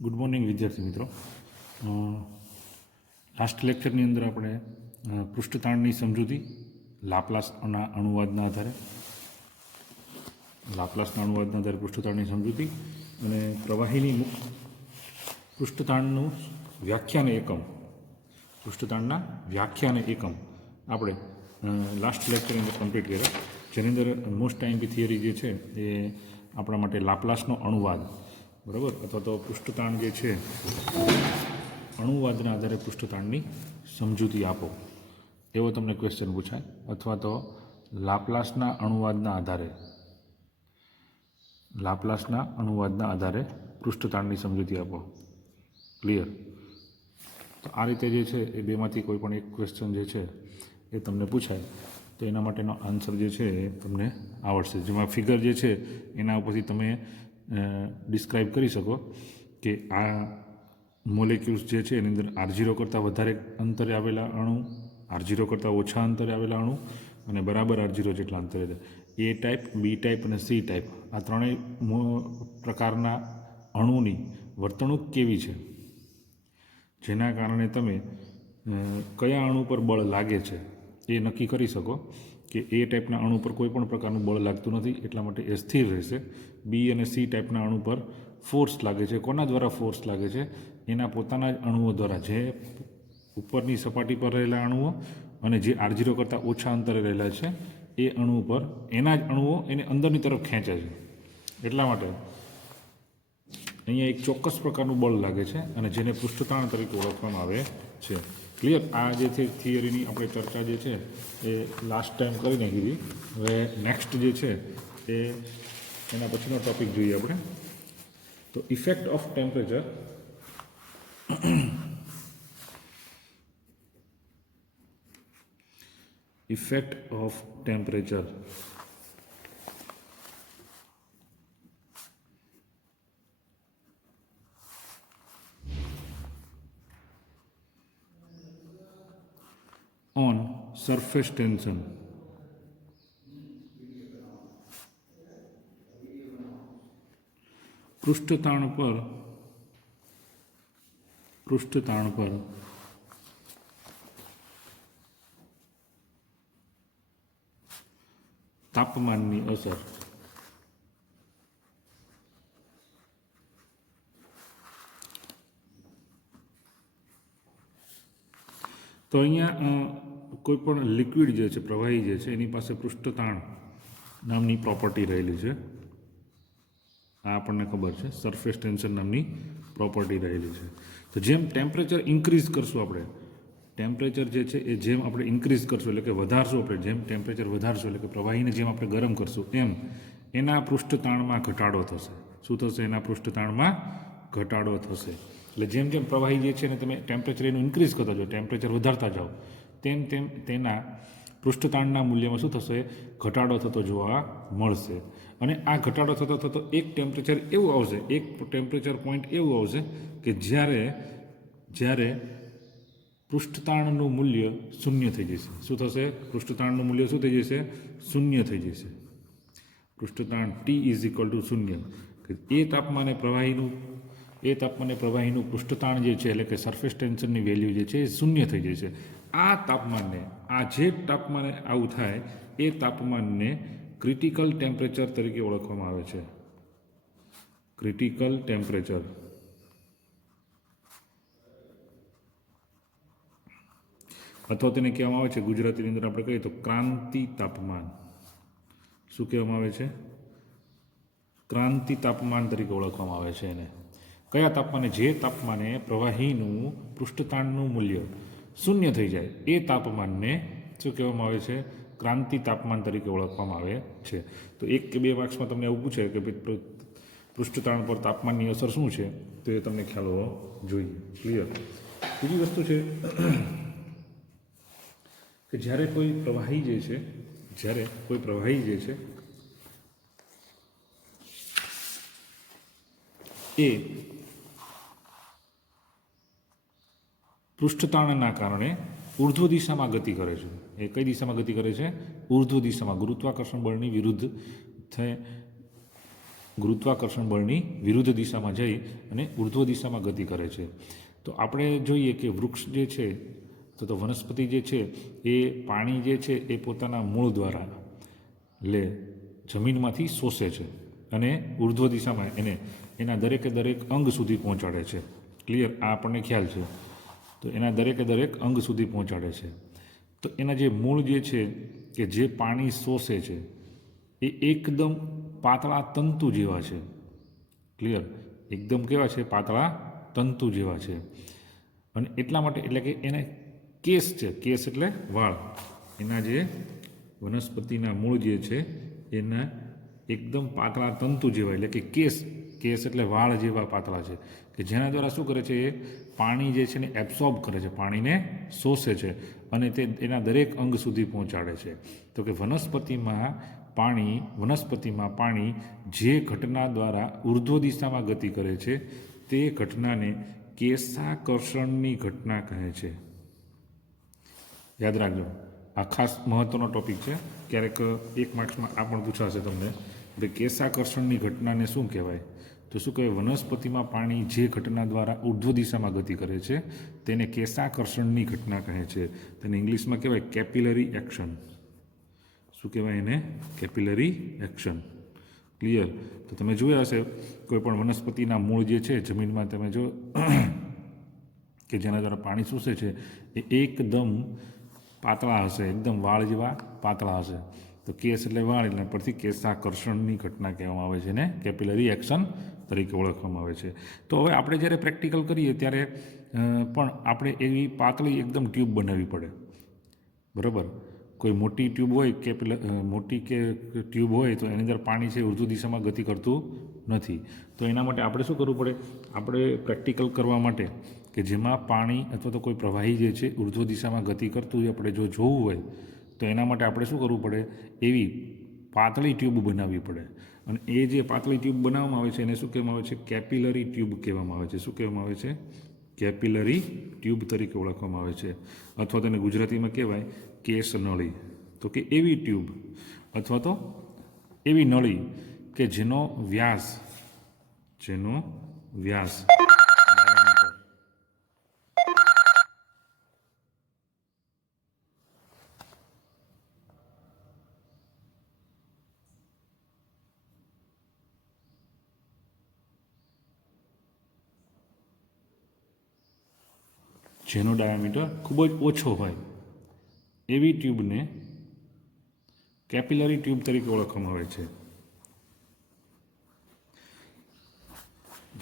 Good morning વિદ્યાર્થી મિત્રો. Last લેક્ચરની અંદર આપણે પૃષ્ઠતાણની સમજૂતી લાપ્લાસના અનુવાદના આધારે પૃષ્ઠતાણની સમજૂતી અને પ્રવાહીની પૃષ્ઠતાણનું પૃષ્ઠતાણના વ્યાખ્યાન એકમ આપણે લાસ્ટ લેક્ચરની અંદર કમ્પ્લીટ કર્યા, જેની અંદર મોસ્ટ આઈએમપી થિયરી જે છે એ આપણા માટે લાપ્લાસનો અનુવાદ, બરાબર, અથવા તો પૃષ્ઠતાણ જે છે અણુવાદના આધારે પૃષ્ઠતાણની સમજૂતી આપો, એવો તમને ક્વેશ્ચન પૂછાય, અથવા તો લાપ્લાસના અણુવાદના આધારે પૃષ્ઠતાણની સમજૂતી આપો. ક્લિયર? તો આ રીતે જે છે એ બેમાંથી કોઈ પણ એક ક્વેશ્ચન જે છે એ તમને પૂછાય તો એના માટેનો આન્સર જે છે એ તમને આવડશે, જેમાં ફિગર જે છે એના ઉપરથી તમે ડિસ્ક્રાઇબ કરી શકો કે આ મોલેક્યુલ્સ જે છે એની અંદર R0 કરતાં વધારે અંતરે આવેલા અણુ, R0 કરતાં ઓછા અંતરે આવેલા અણુ અને બરાબર R0 જેટલા અંતરે, એ ટાઈપ, બી ટાઈપ અને સી ટાઈપ, આ ત્રણેય પ્રકારના અણુની વર્તણૂક કેવી છે, જેના કારણે તમે કયા અણુ પર બળ લાગે છે એ નક્કી કરી શકો કે એ ટાઈપના અણુ પર કોઈ પણ પ્રકારનું બળ લાગતું નથી, એટલા માટે એ સ્થિર રહેશે. બી અને સી ટાઈપના અણુ પર ફોર્સ લાગે છે. કોના દ્વારા ફોર્સ લાગે છે? એના પોતાના જ અણુઓ દ્વારા, જે ઉપરની સપાટી પર રહેલા અણુઓ અને જે R0 કરતાં ઓછા અંતરે રહેલા છે એ અણુ પર એના જ અણુઓ એને અંદરની તરફ ખેંચે છે. એટલા માટે અહીંયા એક ચોક્કસ પ્રકારનું બળ લાગે છે અને જેને પૃષ્ઠતાણ તરીકે ઓળખવામાં આવે છે. ક્લિયર? આ જે છે થિયરીની આપણે ચર્ચા જે છે એ લાસ્ટ ટાઈમ કરી નાખી હતી. હવે નેક્સ્ટ જે છે એ એના પછીનો ટોપિક જોઈએ આપણે, તો effect of temperature on surface tension. પૃષ્ઠતાણ પર તાપમાનની અસર. તો અહીંયા કોઈ પણ લિક્વિડ જે છે, પ્રવાહી જે છે, એની પાસે પૃષ્ઠતાણ નામની પ્રોપર્ટી રહેલી છે. આ આપણને ખબર છે, સરફેસ ટેન્શન નામની પ્રોપર્ટી રહેલી છે. તો જેમ ટેમ્પરેચર ઇન્ક્રીઝ કરશું આપણે, ટેમ્પરેચર જે છે એ જેમ આપણે ઇન્ક્રીઝ કરશું એટલે કે વધારશું આપણે, જેમ ટેમ્પરેચર વધારશું એટલે કે પ્રવાહીને જેમ આપણે ગરમ કરશું એમ એના પૃષ્ઠતાણમાં ઘટાડો થશે. શું થશે? એના પૃષ્ઠતાણમાં ઘટાડો થશે. એટલે જેમ જેમ પ્રવાહી જે છે ને તમે ટેમ્પરેચર એનું ઇન્ક્રીઝ કરતા જાઓ, ટેમ્પરેચર વધારતા જાઓ, તેમ તેમ તેના પૃષ્ઠતાણના મૂલ્યમાં શું થશે? ઘટાડો થતો જોવા મળશે. અને આ ઘટાડો થતો એક ટેમ્પરેચર એવું આવશે, એક ટેમ્પરેચર પોઈન્ટ એવું આવશે કે જ્યારે પૃષ્ઠતાણનું મૂલ્ય શૂન્ય થઈ જશે. શું થશે? પૃષ્ઠતાણનું મૂલ્ય શું થઈ જશે? શૂન્ય થઈ જશે. પૃષ્ઠતાણ T = 0. એ તાપમાને પ્રવાહીનું પૃષ્ઠતાણ જે છે એટલે કે સરફેસ ટેન્શનની વેલ્યુ જે છે એ શૂન્ય થઈ જશે. આ જે તાપમાને આવું થાય એ તાપમાનને ક્રિટિકલ ટેમ્પરેચર તરીકે ઓળખવામાં આવે છે. ક્રિટિકલ ટેમ્પરેચર અથવા તેને કહેવામાં આવે છે, ગુજરાતીની અંદર આપણે કહીએ તો ક્રાંતિ તાપમાન. શું કહેવામાં આવે છે? ક્રાંતિ તાપમાન તરીકે ઓળખવામાં આવે છે એને. કયા તાપમાને? જે તાપમાને પ્રવાહીનું પૃષ્ઠતાણનું મૂલ્ય શૂન્ય થઈ જાય એ તાપમાનને શું કહેવામાં આવે છે? ક્રાંતિ તાપમાન તરીકે ઓળખવામાં આવે છે. તો 1 કે 2 માર્ક્સમાં તમને એવું પૂછે કે પૃષ્ઠતાણ પર તાપમાનની અસર શું છે, તો એ તમને ખ્યાલ હોવો જોઈએ. ક્લિયર? બીજી વસ્તુ છે કે જ્યારે કોઈ પ્રવાહી જે છે એ પૃષ્ઠતાણના કારણે ઉર્ધ્વ દિશામાં ગતિ કરે છે. એ કઈ દિશામાં ગતિ કરે છે? ઉર્ધ્વ દિશામાં. ગુરુત્વાકર્ષણ બળની વિરુદ્ધ ગુરુત્વાકર્ષણ બળની વિરુદ્ધ દિશામાં જઈ અને ઉર્ધ્વ દિશામાં ગતિ કરે છે. તો આપણે જોઈએ કે વૃક્ષ જે છે તો વનસ્પતિ જે છે એ પાણી જે છે એ પોતાના મૂળ દ્વારા જમીનમાંથી શોષે છે અને ઉર્ધ્વ દિશામાં એને એના દરેકે દરેક અંગ સુધી પહોંચાડે છે. ક્લિયર? આ આપણને ખ્યાલ છે. તો એના દરેકે દરેક અંગ સુધી પહોંચાડે છે. તો એના જે મૂળ જે છે કે જે પાણી શોષે છે એ એકદમ પાતળા તંતુ જેવા છે. ક્લિયર? એકદમ કેવા છે? પાતળા તંતુ જેવા છે. અને એટલા માટે એટલે કે એને કેસ છે, કેસ એટલે વાળ, એના જે વનસ્પતિના મૂળ જે છે એના એકદમ પાતળા તંતુ જેવા એટલે કે કેસ એટલે વાળ જેવા પાતળા છે કે જેના દ્વારા શું કરે છે? એ પાણી જે છે ને એબ્સોર્બ કરે છે, પાણીને શોષે છે અને તે એના દરેક અંગ સુધી પહોંચાડે છે. તો કે વનસ્પતિમાં પાણી જે ઘટના દ્વારા ઉર્ધ્વ દિશામાં ગતિ કરે છે તે ઘટનાને કેશાકર્ષણની ઘટના કહે છે. યાદ રાખજો, આ ખાસ મહત્વનો ટોપિક છે. ક્યારેક 1 માર્ક્સમાં આ પણ પૂછાશે તમને કે કેશાકર્ષણની ઘટનાને શું કહેવાય? તો શું કહેવાય? વનસ્પતિમાં પાણી જે ઘટના દ્વારા ઉર્ધ્વ દિશામાં ગતિ કરે છે તેને કેશાકર્ષણની ઘટના કહે છે. તેને ઇંગ્લિશમાં કહેવાય કેપિલરી એક્શન. શું કહેવાય એને? Capillary action. ક્લિયર? તો તમે જોયા હશે કોઈ પણ વનસ્પતિના મૂળ જે છે જમીનમાં તમે જો કે જેના દ્વારા પાણી શોષે છે એ એકદમ પાતળા હશે, એકદમ વાળ જેવા પાતળા હશે. તો કેસ એટલે વાળ એટલે પરથી કેશાકર્ષણની ઘટના કહેવામાં આવે છે ને કેપિલરી એક્શન તરીકે ઓળખવામાં આવે છે. તો હવે આપણે જ્યારે પ્રેક્ટિકલ કરીએ ત્યારે પણ આપણે એવી પાતળી એકદમ ટ્યુબ બનાવવી પડે. બરાબર? કોઈ મોટી ટ્યુબ હોય મોટી કે ટ્યુબ હોય તો એની અંદર પાણી છે ઉર્ધ્વ દિશામાં ગતિ કરતું નથી. તો એના માટે આપણે શું કરવું પડે? આપણે પ્રેક્ટિકલ કરવા માટે કે જેમાં પાણી અથવા તો કોઈ પ્રવાહી જે છે ઉર્ધ્વ દિશામાં ગતિ કરતું હોય આપણે જો જોવું હોય તો એના માટે આપણે શું કરવું પડે? એવી પાતળી ટ્યુબ બનાવવી પડે. અને એ જે પાતળી ટ્યુબ બનાવવામાં આવે છે એને શું કહેવામાં આવે છે? કેપિલરી ટ્યુબ કહેવામાં આવે છે. શું કહેવામાં આવે છે? કેપિલરી ટ્યુબ તરીકે ઓળખવામાં આવે છે. અથવા તેને ગુજરાતીમાં કહેવાય કેસ નળી. તો કે એવી ટ્યુબ અથવા તો એવી નળી કે જેનો વ્યાસ જેનો ડાયામીટર ખૂબ જ ઓછો હોય એવી ટ્યુબને કેપિલરી ટ્યુબ તરીકે ઓળખવામાં આવે છે.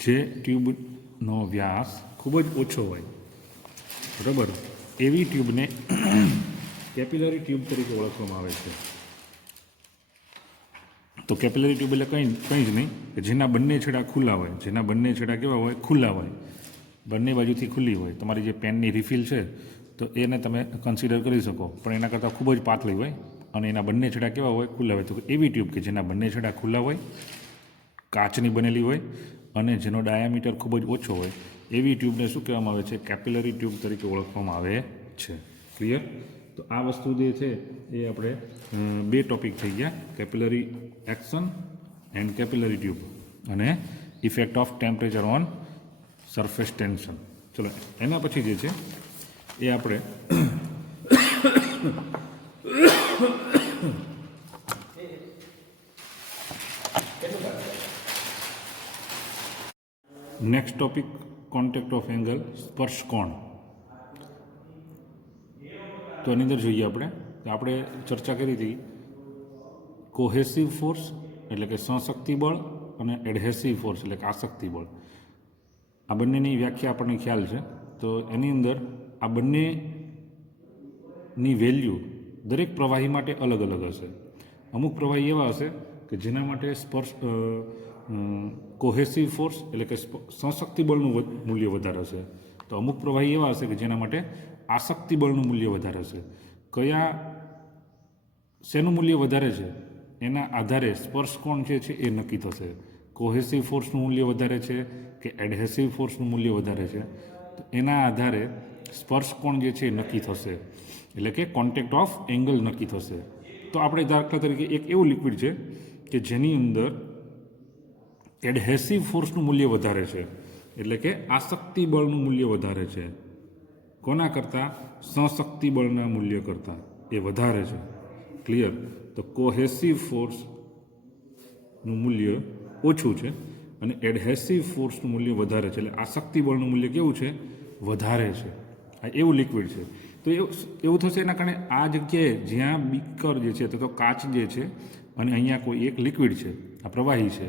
જે ટ્યુબનો વ્યાસ ખૂબ જ ઓછો હોય, બરાબર, એવી ટ્યુબને કેપિલરી ટ્યુબ તરીકે ઓળખવામાં આવે છે. તો કેપિલરી ટ્યુબ એટલે કંઈ જ નહીં કે જેના બંને છેડા ખુલ્લા હોય. જેના બંને છેડા કેવા હોય? ખુલ્લા હોય, બંને બાજુથી ખુલ્લી હોય. તમારી જે પેનની રિફિલ છે તો એને તમે કન્સિડર કરી શકો, પણ એના કરતાં ખૂબ જ પાતળી હોય અને એના બંને છેડા કેવા હોય? ખુલ્લા હોય. તો એવી ટ્યુબ કે જેના બંને છેડા ખુલ્લા હોય, કાચની બનેલી હોય અને જેનો ડાયામીટર ખૂબ જ ઓછો હોય એવી ટ્યુબને શું કહેવામાં આવે છે? કેપિલરી ટ્યુબ તરીકે ઓળખવામાં આવે છે. ક્લિયર? તો આ વસ્તુ જે છે એ આપણે 2 ટોપિક થઈ ગયા, capillary action and capillary tube અને effect of temperature on surface tension. ચલો એના પછી જે છે એ આપણે next topic contact of angle, સ્પર્શ કોણ. તો એની અંદર જોઈએ આપણે ચર્ચા કરી હતી કોહેસિવ ફોર્સ એટલે કે સહશક્તિ બળ અને એડહેસિવ ફોર્સ એટલે કે આસક્તિ બળ. આ બંનેની વ્યાખ્યા આપણને ખ્યાલ છે. તો એની અંદર આ બંનેની વેલ્યુ દરેક પ્રવાહી માટે અલગ અલગ હશે. અમુક પ્રવાહી એવા હશે કે જેના માટે કોહેસિવ ફોર્સ એટલે કે સહશક્તિ બળનું મૂલ્ય વધારે હશે. તો અમુક પ્રવાહી એવા હશે કે જેના માટે આસક્તિ બળનું મૂલ્ય વધારે હશે. શેનું મૂલ્ય વધારે છે એના આધારે સ્પર્શ કોણ છે એ નક્કી થશે. કોહેસિવ ફોર્સનું મૂલ્ય વધારે છે કે એડહેસિવ ફોર્સનું મૂલ્ય વધારે છે, તો એના આધારે સ્પર્શ કોણ જે છે એ નક્કી થશે, એટલે કે કોન્ટેક્ટ ઓફ એંગલ નક્કી થશે. તો આપણે દાખલા તરીકે એક એવું લિક્વિડ છે કે જેની અંદર એડહેસિવ ફોર્સનું મૂલ્ય વધારે છે, એટલે કે આસક્તિ બળનું મૂલ્ય વધારે છે. કોના કરતાં? સશક્તિ બળના મૂલ્ય કરતાં એ વધારે છે. ક્લિયર? તો કોહેસિવ ફોર્સનું મૂલ્ય ઓછું છે અને એડહેસિવ ફોર્સનું મૂલ્ય વધારે છે. એટલે આસક્તિ બળનું મૂલ્ય કેવું છે? વધારે છે. આ એવું લિક્વિડ છે. તો એવું થશે એના કારણે આ જગ્યાએ જ્યાં બીકર જે છે તો કાચ જે છે અને અહીંયા કોઈ એક લિક્વિડ છે, આ પ્રવાહી છે,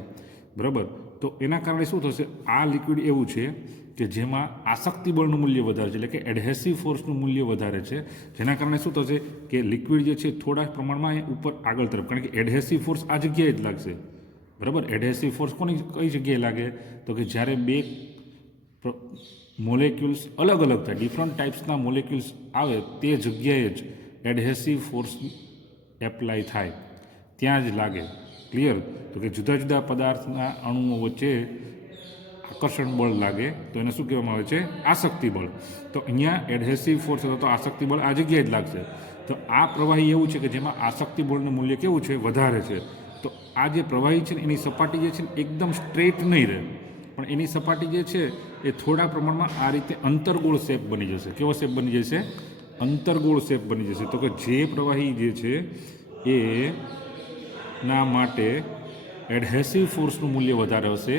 બરાબર. તો એના કારણે શું થશે? આ લિક્વિડ એવું છે કે જેમાં આસક્તિ બળનું મૂલ્ય વધારે છે, એટલે કે એડહેસિવ ફોર્સનું મૂલ્ય વધારે છે, જેના કારણે શું થશે કે લિક્વિડ જે છે થોડા પ્રમાણમાં ઉપર આગળ તરફ, કારણ કે એડહેસિવ ફોર્સ આ જગ્યાએ જ લાગશે, બરાબર. એડહેસિવ ફોર્સ કઈ જગ્યાએ લાગે? તો કે જ્યારે બે મોલેક્યુલ્સ અલગ અલગ થાય, ડિફરન્ટ ટાઈપ્સના મોલેક્યુલ્સ આવે તે જગ્યાએ જ એડહેસિવ ફોર્સ એપ્લાય થાય, ત્યાં જ લાગે. ક્લિયર? તો કે જુદા જુદા પદાર્થના અણુઓ વચ્ચે આકર્ષણ બળ લાગે તો એને શું કહેવામાં આવે છે? આસક્તિ બળ. તો અહીંયા એડહેસિવ ફોર્સ અથવા તો આસક્તિ બળ આ જગ્યાએ જ લાગશે. તો આ પ્રવાહી એવું છે કે જેમાં આસક્તિ બળનું મૂલ્ય કેવું છે? વધારે છે. તો આ જે પ્રવાહી છે ને એની સપાટી જે છે ને એકદમ સ્ટ્રેટ નહીં રહે, પણ એની સપાટી જે છે એ થોડા પ્રમાણમાં આ રીતે અંતર્ગોળ શેપ બની જશે. કેવો શેપ બની જશે? અંતર્ગોળ શેપ બની જશે. તો કે જે પ્રવાહી જે છે એ ના માટે એડહેસિવ ફોર્સનું મૂલ્ય વધારે હશે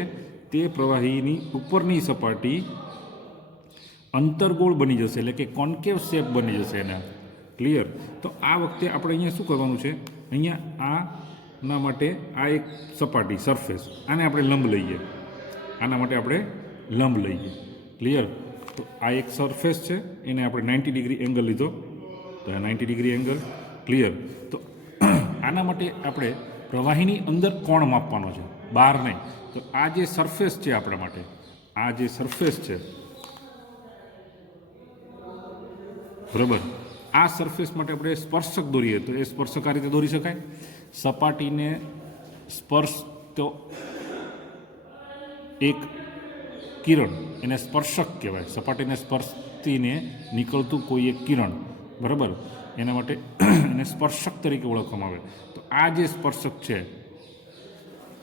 તે પ્રવાહીની ઉપરની સપાટી અંતર્ગોળ બની જશે, એટલે કે કોન્કેવ શેપ બની જશે એના. ક્લિયર? તો આ વખતે આપણે અહીંયા શું કરવાનું છે? અહીંયા આના માટે આ એક સપાટી, સરફેસ, આને આપણે લંબ લઈએ. આના માટે આપણે લંબ લઈએ. ક્લિયર? તો આ એક સરફેસ છે, એને આપણે 90 ડિગ્રી એંગલ લીધો, તો આ 90 ડિગ્રી એંગલ. ક્લિયર? તો આના માટે આપણે પ્રવાહીની અંદર કોણ માપવાનો છે, બહાર નહીં. તો આ જે સરફેસ છે આપણા માટે, આ જે સરફેસ છે, બરાબર, આ સરફેસ માટે આપણે સ્પર્શક દોરીએ તો એ સ્પર્શક આ રીતે દોરી શકાય. સપાટીને સ્પર્શ તો એક કિરણ, એને સ્પર્શક કહેવાય. સપાટીને સ્પર્શતીને નીકળતું કોઈ એક કિરણ, બરાબર, એના માટે એને સ્પર્શક તરીકે ઓળખવામાં આવે. તો આ જે સ્પર્શક છે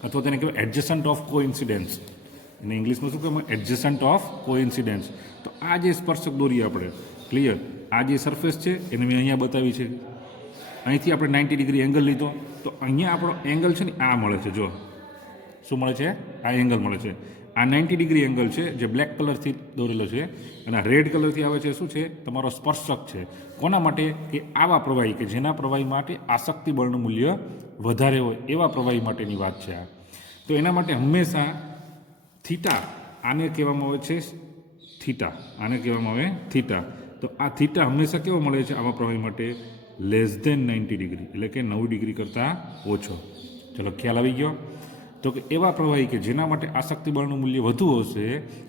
અથવા તેને કહેવાય એડજસન્ટ ઓફ કોઇન્સિડન્સ, એને ઇંગ્લિશમાં શું કહેવાય? એડજસન્ટ ઓફ કોઇન્સિડન્સ. તો આ જે સ્પર્શક દોરીએ આપણે. ક્લિયર? આ જે સરફેસ છે એને મેં અહીંયા બતાવી છે. અહીંથી આપણે 90 ડિગ્રી એંગલ લીધો, તો અહીંયા આપણો એંગલ છે ને આ મળે છે. જો શું મળે છે? આ એંગલ મળે છે. આ 90 ડિગ્રી એંગલ છે જે બ્લેક કલરથી દોરેલો છે, અને રેડ કલરથી આવે છે શું છે? તમારો સ્પર્શક છે. કોના માટે? કે આવા પ્રવાહી, કે જેના પ્રવાહી માટે આસક્તિ બળનું મૂલ્ય વધારે હોય એવા પ્રવાહી માટેની વાત છે આ. તો એના માટે હંમેશા થીટા, આને કહેવામાં આવે છે થીટા, આને કહેવામાં આવે થીટા. તો આ થીટા હંમેશા કેવો મળે છે આવા પ્રવાહી માટે? લેસ ધેન 90 ડિગ્રી, એટલે કે 9 ડિગ્રી કરતાં ઓછો. ચલો, ખ્યાલ આવી ગયો? તો કે એવા પ્રવાહી કે જેના માટે આસક્તિ બળનું મૂલ્ય વધુ હશે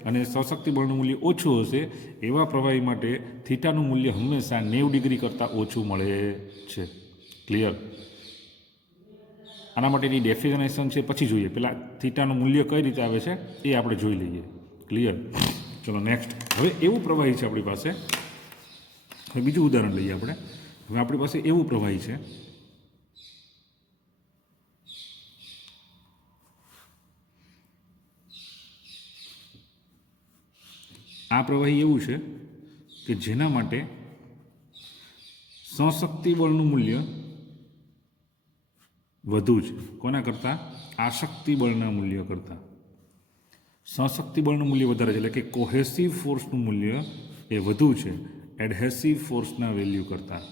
અને સશક્તિ બળનું મૂલ્ય ઓછું હશે એવા પ્રવાહી માટે થીટાનું મૂલ્ય હંમેશા 90 ડિગ્રી કરતાં ઓછું મળે છે. ક્લિયર? આના માટેની ડેફિનેશન છે પછી જોઈએ. પહેલાં થીટાનું મૂલ્ય કઈ રીતે આવે છે એ આપણે જોઈ લઈએ. ક્લિયર? ચલો નેક્સ્ટ. હવે એવું પ્રવાહી છે આપણી પાસે, હવે બીજું ઉદાહરણ લઈએ આપણે. હવે આપણી પાસે એવું પ્રવાહી છે, આ પ્રવાહી એવું છે કે જેના માટે સશક્તિ બળનું મૂલ્ય વધુ છે. કોના કરતાં? આસક્તિ બળના મૂલ્ય કરતાં. સશક્તિ બળનું મૂલ્ય વધારે છે, એટલે કે કોહેસિવ ફોર્સનું મૂલ્ય એ વધુ છે એડહેસિવ ફોર્સના વેલ્યુ કરતાં.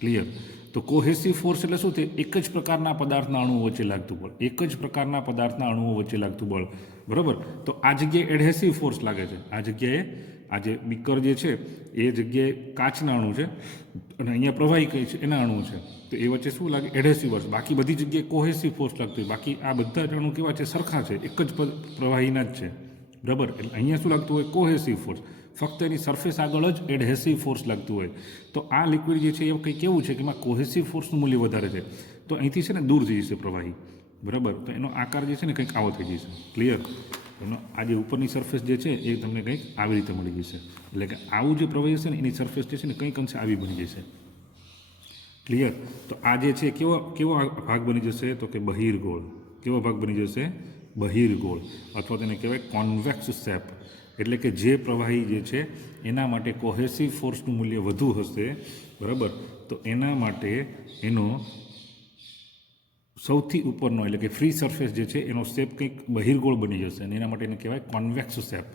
ક્લિયર? તો કોહેસિવ ફોર્સ એટલે શું છે? એક જ પ્રકારના પદાર્થના અણુઓ વચ્ચે લાગતું બળ, એક જ પ્રકારના પદાર્થના અણુઓ વચ્ચે લાગતું બળ, બરાબર. તો આ જગ્યાએ એડહેસિવ ફોર્સ લાગે છે. આ જગ્યાએ આ જે બીકર જે છે એ જગ્યાએ કાચના અણુ છે અને અહીંયા પ્રવાહી કઈ છે એના અણુ છે, તો એ વચ્ચે શું લાગે? Adhesive force. બાકી બધી જગ્યાએ કોહેસિવ ફોર્સ લાગતી હોય. બાકી આ બધા જ અણુ કેવા છે? સરખા છે, એક જ પ્રવાહીના જ છે, બરાબર. એટલે અહીંયા શું લાગતું હોય? Cohesive force. ફક્ત એની સરફેસ આગળ જ એડહેસિવ ફોર્સ લાગતું હોય. તો આ લિક્વિડ જે છે એ કંઈ કેવું છે કે એમાં કોહેસિવ ફોર્સનું મૂલ્ય વધારે છે, તો અહીંથી છે ને દૂર જઈ જશે પ્રવાહી, બરાબર. તો એનો આકાર જે છે ને કંઈક આવો થઈ જશે. ક્લિયર? એનો આ જે ઉપરની સરફેસ જે છે એ તમને કંઈક આવી રીતે મળી જશે. એટલે કે આવું જે પ્રવાહી હશે ને એની સરફેસ જે છે ને કંઈક અંશે આવી બની જશે. ક્લિયર? તો આ જે છે કેવો ભાગ બની જશે? તો કે બહિર્ગોળ. કેવો ભાગ બની જશે? બહિર્ગોળ અથવા તેને કહેવાય કોન્વેક્સ શેપ, એટલે કે જે પ્રવાહી જે છે એના માટે કોહેસિવ ફોર્સનું મૂલ્ય વધુ હશે, બરાબર, તો એના માટે એનો સૌથી ઉપરનો એટલે કે ફ્રી સરફેસ જે છે એનો શેપ કંઈક બહિર્ગોળ બની જશે અને એના માટે એને કહેવાય કોન્વેક્સ શેપ.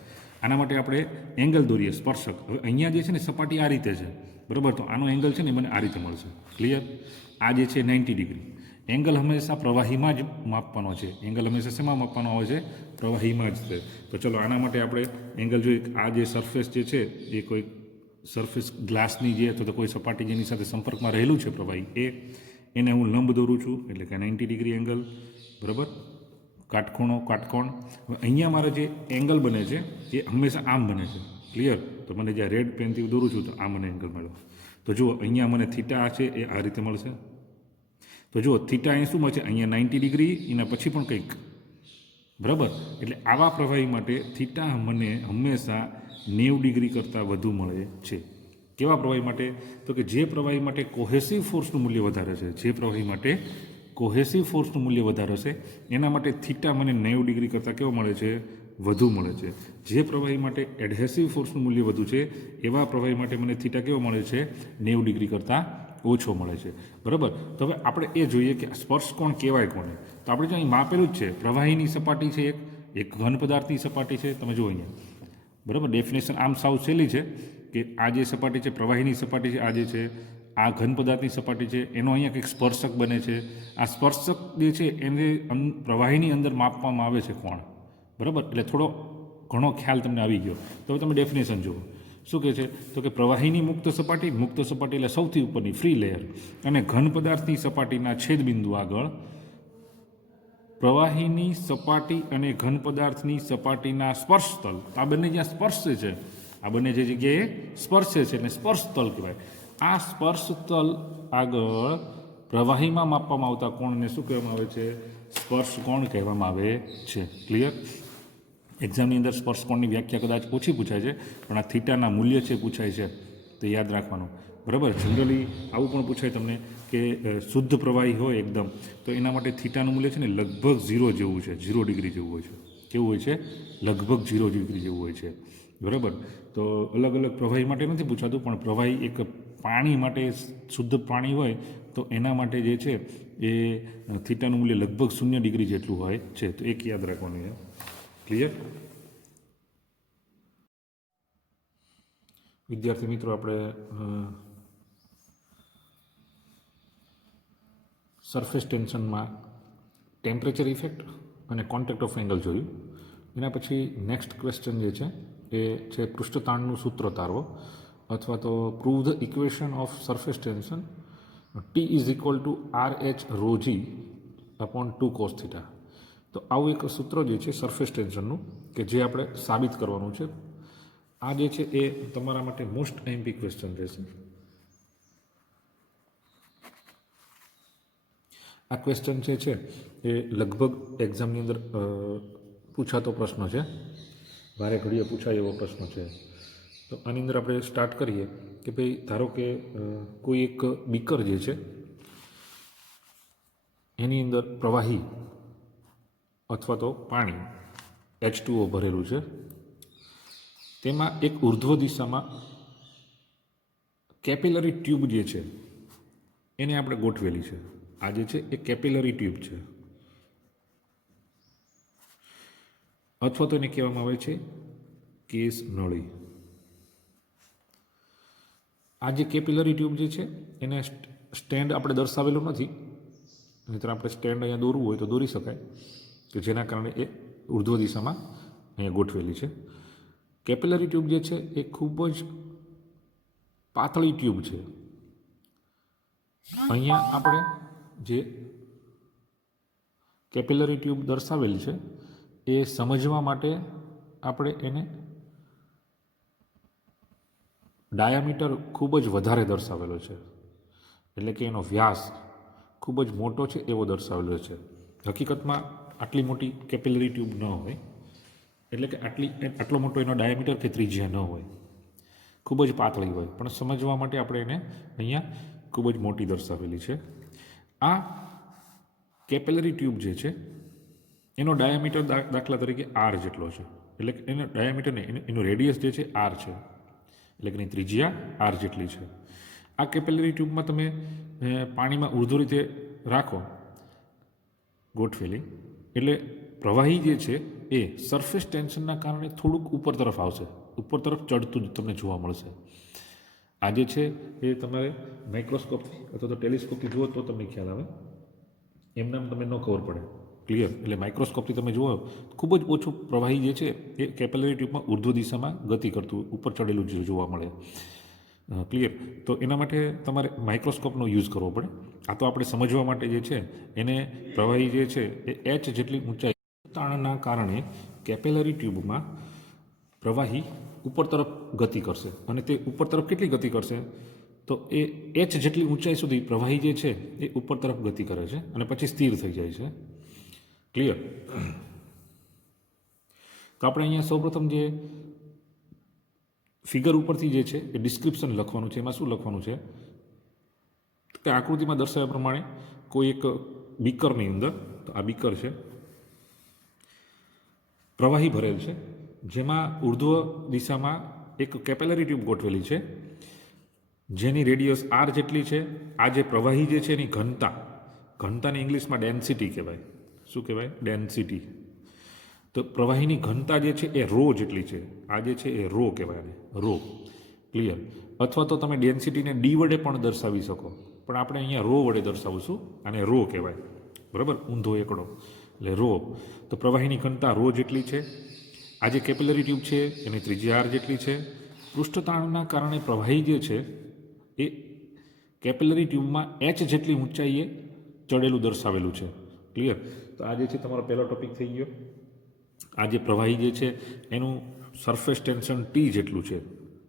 આના માટે આપણે એંગલ દોરીએ સ્પર્શક. હવે અહીંયા જે છે ને સપાટી આ રીતે છે, બરાબર, તો આનો એંગલ છે ને મને આ રીતે મળશે. ક્લિયર? આ જે છે 90 ડિગ્રી. એંગલ હંમેશા પ્રવાહીમાં જ માપવાનો છે. એંગલ હંમેશા શેમાં માપવાનો આવે છે? પ્રવાહીમાં જ છે. તો ચલો આના માટે આપણે એંગલ જોઈએ. આ જે સરફેસ જે છે એ કોઈ સરફેસ ગ્લાસની જે અથવા તો કોઈ સપાટી જેની સાથે સંપર્કમાં રહેલું છે પ્રવાહી એને હું લંબ દોરું છું, એટલે કે 90 ડિગ્રી એંગલ, બરાબર, કાટકોણ. હવે અહીંયા મારે જે એંગલ બને છે એ હંમેશા આમ બને છે. ક્લિયર? તો મને જ્યાં રેડ પેનથી દોરું છું તો આ મને એંગલ મળ્યો. તો જુઓ અહીંયા મને થીટા છે એ આ રીતે મળશે. તો જુઓ થીટા અહીં શું મળશે? અહીંયા 90 ડિગ્રી, એના પછી પણ કંઈક, બરાબર. એટલે આવા પ્રવાહી માટે થીટા મને હંમેશા 90 ડિગ્રી કરતાં વધુ મળે છે. કેવા પ્રવાહી માટે? તો કે જે પ્રવાહી માટે કોહેસિવ ફોર્સનું મૂલ્ય વધારે છે, જે પ્રવાહી માટે કોહેસિવ ફોર્સનું મૂલ્ય વધારે છે એના માટે થીટા મને 90 ડિગ્રી કરતાં કેવો મળે છે? વધુ મળે છે. જે પ્રવાહી માટે એડહેસિવ ફોર્સનું મૂલ્ય વધુ છે એવા પ્રવાહી માટે મને થીટા કેવો મળે છે? 90 ડિગ્રી કરતાં ઓછો મળે છે, બરાબર. તો હવે આપણે એ જોઈએ કે સ્પર્શ કોણ કહેવાય કોને. તો આપણે જો અહીં માપેલું જ છે, પ્રવાહીની સપાટી છે એક ઘન પદાર્થની સપાટી છે. તમે જુઓ અહીંયા, બરાબર, ડેફિનેશન આમ સાવ સહેલી છે કે આ જે સપાટી છે પ્રવાહીની સપાટી છે, આ જે છે આ ઘન પદાર્થની સપાટી છે, એનો અહીંયા કંઈક સ્પર્શક બને છે. આ સ્પર્શક જે છે એને પ્રવાહીની અંદર માપવામાં આવે છે કોણ, બરાબર. એટલે થોડો ઘણો ખ્યાલ તમને આવી ગયો. તો હવે તમે ડેફિનેશન જુઓ શું કહે છે? તો કે પ્રવાહીની મુક્ત સપાટી એટલે સૌથી ઉપરની ફ્રી લેયર, અને ઘન પદાર્થની સપાટીના છેદબિંદુ આગળ પ્રવાહીની સપાટી અને ઘન પદાર્થની સપાટીના સ્પર્શતલ, આ બંને જ્યાં સ્પર્શે છે, આ બંને જે જગ્યાએ સ્પર્શે છે એને સ્પર્શતલ કહેવાય. આ સ્પર્શતલ આગળ પ્રવાહીમાં માપવામાં આવતા કોણને શું કહેવામાં આવે છે? સ્પર્શ કોણ કહેવામાં આવે છે. ક્લિયર? એક્ઝામની અંદર સ્પર્શ કોણની વ્યાખ્યા કદાચ ઓછી પૂછાય છે, પણ આ થીટાના મૂલ્ય છે પૂછાય છે, તો યાદ રાખવાનું, બરાબર. જનરલી આવું પણ પૂછાય તમને કે શુદ્ધ પ્રવાહી હોય એકદમ, તો એના માટે થીટાનું મૂલ્ય છે ને લગભગ 0 જેવું છે, 0 ડિગ્રી જેવું હોય છે. કેવું હોય છે? લગભગ 0 ડિગ્રી જેવું હોય છે, બરાબર. તો અલગ અલગ પ્રવાહી માટે નથી પૂછાતું, પણ પ્રવાહી એક પાણી માટે, શુદ્ધ પાણી હોય તો એના માટે જે છે એ થીટાનું મૂલ્ય લગભગ 0 ડિગ્રી જેટલું હોય છે. તો એક યાદ રાખવાનું છે. ક્લિયર? વિદ્યાર્થી મિત્રો, આપણે સરફેસ ટેન્શનમાં ટેમ્પરેચર ઇફેક્ટ અને કોન્ટેક્ટ ઓફ એંગલ જોયું. એના પછી નેક્સ્ટ ક્વેશ્ચન જે છે એ છે પૃષ્ઠતાણનું સૂત્ર તારવો, અથવા તો prove the equation of surface tension T = RH ρg upon 2 cos θ. તો આવું એક સૂત્ર જે છે સરફેસ ટેન્શનનું કે જે આપણે સાબિત કરવાનું છે. આ જે છે એ તમારા માટે મોસ્ટ આઈએમપી ક્વેશ્ચન રહેશે. આ ક્વેશ્ચન જે છે એ લગભગ એક્ઝામની અંદર પૂછાતો પ્રશ્ન છે, વારે ઘડીએ પૂછાય એવો પ્રશ્ન છે. તો આની અંદર આપણે સ્ટાર્ટ કરીએ કે ભાઈ ધારો કે કોઈ એક બીકર જે છે એની અંદર પ્રવાહી અથવા તો પાણી H2O ભરેલું છે. તેમાં એક ઉર્ધ્વ દિશામાં કેપિલરી ટ્યુબ જે છે એને આપણે ગોઠવેલી છે. આ જે છે એ કેપિલરી ટ્યુબ છે, અથવા તો એને કહેવામાં આવે છે કેસ નળી. આ જે કેપિલરી ટ્યુબ જે છે એને સ્ટેન્ડ આપણે દર્શાવેલું નથી, નહીંતર આપણે સ્ટેન્ડ અહીંયા દોરવું હોય તો દોરી શકાય, કે જેના કારણે એ ઉર્ધ્વ દિશામાં અહીંયા ગોઠવેલી છે. કેપિલરી ટ્યુબ જે છે એ ખૂબ જ પાતળી ટ્યુબ છે. અહીંયા આપણે જે કેપિલરી ટ્યુબ દર્શાવેલી છે એ સમજવા માટે આપણે એને ડાયામીટર ખૂબ જ વધારે દર્શાવેલો છે, એટલે કે એનો વ્યાસ ખૂબ જ મોટો છે એવો દર્શાવેલો છે. હકીકતમાં આટલી મોટી કેપિલરી ટ્યુબ ન હોય, એટલે કે આટલો મોટો એનો ડાયામીટર કે ત્રિજ્યા ન હોય, ખૂબ જ પાતળી હોય, પણ સમજવા માટે આપણે એને અહીંયા ખૂબ જ મોટી દર્શાવેલી છે. આ કેપિલરી ટ્યુબ જે છે એનો ડાયામીટર દાખલા તરીકે આર જેટલો છે, એટલે કે એનો ડાયામીટર નહીં, એનું રેડિયસ જે છે આર છે, એટલે કે એની ત્રિજ્યા આર જેટલી છે. આ કેપિલરી ટ્યુબમાં તમે પાણીમાં ઊર્ધ્વ રીતે રાખો ગોઠવેલી, એટલે પ્રવાહી જે છે એ સરફેસ ટેન્શનના કારણે થોડુંક ઉપર તરફ આવશે, ઉપર તરફ ચડતું જ તમને જોવા મળશે. આ જે છે એ તમારે માઇક્રોસ્કોપથી અથવા તો ટેલિસ્કોપથી જુઓ તો તમને ખ્યાલ આવે, એમને તમને ન ખબર પડે. ક્લિયર? એટલે માઇક્રોસ્કોપથી તમે જુઓ ખૂબ જ ઓછું પ્રવાહી જે છે એ કેપિલરી ટ્યુબમાં ઊર્ધ્વ દિશામાં ગતિ કરતું ઉપર ચડેલું જોવા મળે. ક્લિયર? તો એના માટે તમારે માઇક્રોસ્કોપનો યુઝ કરવો પડે. આ તો આપણે સમજવા માટે જે છે એને પ્રવાહી જે છે એ એચ જેટલી ઊંચાઈ તાણના કારણે કેપિલરી ટ્યુબમાં પ્રવાહી ઉપર તરફ ગતિ કરશે, અને તે ઉપર તરફ કેટલી ગતિ કરશે તો એ એચ જેટલી ઊંચાઈ સુધી પ્રવાહી જે છે એ ઉપર તરફ ગતિ કરે છે અને પછી સ્થિર થઈ જાય છે. ક્લિયર? તો આપણે અહીંયા સૌપ્રથમ જે ફિગર ઉપરથી જે છે એ ડિસ્ક્રિપ્શન લખવાનું છે. એમાં શું લખવાનું છે કે આકૃતિમાં દર્શાવ્યા પ્રમાણે કોઈ એક બીકરની અંદર, તો આ બીકર છે, પ્રવાહી ભરેલ છે, જેમાં ઊર્ધ્વ દિશામાં એક કેપિલરી ટ્યુબ ગોઠવેલી છે, જેની રેડિયસ આર જેટલી છે. આ જે પ્રવાહી જે છે એની ઘનતાને ઇંગ્લિશમાં ડેન્સિટી કહેવાય. શું કહેવાય? ડેન્સિટી. તો પ્રવાહીની ઘનતા જે છે એ રો જેટલી છે. આ જે છે એ રો કહેવાય, રો. ક્લિયર? અથવા તો તમે ડેન્સિટીને ડી વડે પણ દર્શાવી શકો, પણ આપણે અહીંયા રો વડે દર્શાવશું, અને રો કહેવાય. બરાબર? ઊંધો એકડો એટલે રો. તો પ્રવાહીની ઘનતા રો જેટલી છે. આ જે કેપિલરી ટ્યુબ છે એની ત્રિજ્યા આર જેટલી છે. પૃષ્ઠતાણના કારણે પ્રવાહી જે છે એ કેપિલરી ટ્યુબમાં એચ જેટલી ઊંચાઈએ ચડેલું દર્શાવેલું છે. ક્લિયર? તો આ જે છે તમારો પહેલો ટોપિક થઈ ગયો. આ જે પ્રવાહી જે છે એનું સરફેસ ટેન્શન ટી જેટલું છે.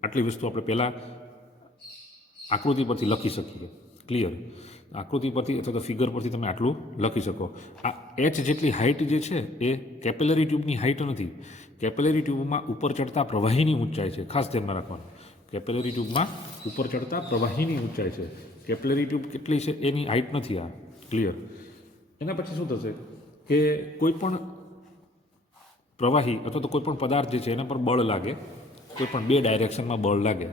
આટલી વસ્તુ આપણે પહેલાં આકૃતિ પરથી લખી શકીએ. ક્લિયર? આકૃતિ પરથી અથવા તો ફિગર પરથી તમે આટલું લખી શકો. આ એચ જેટલી હાઇટ જે છે એ કેપિલરી ટ્યુબની હાઇટ નથી. કેપિલરી ટ્યુબમાં ઉપર ચડતા પ્રવાહીની ઊંચાઈ છે. ખાસ ધ્યાનમાં રાખવાનું, કેપિલરી ટ્યુબમાં ઉપર ચડતા પ્રવાહીની ઊંચાઈ છે. કેપિલરી ટ્યુબ કેટલી છે એની હાઇટ નથી આ. ક્લિયર? એના પછી શું થશે કે કોઈ પણ પ્રવાહી અથવા તો કોઈ પણ પદાર્થ જે છે એના પર બળ લાગે, કોઈ પણ બે ડાયરેક્શનમાં બળ લાગે,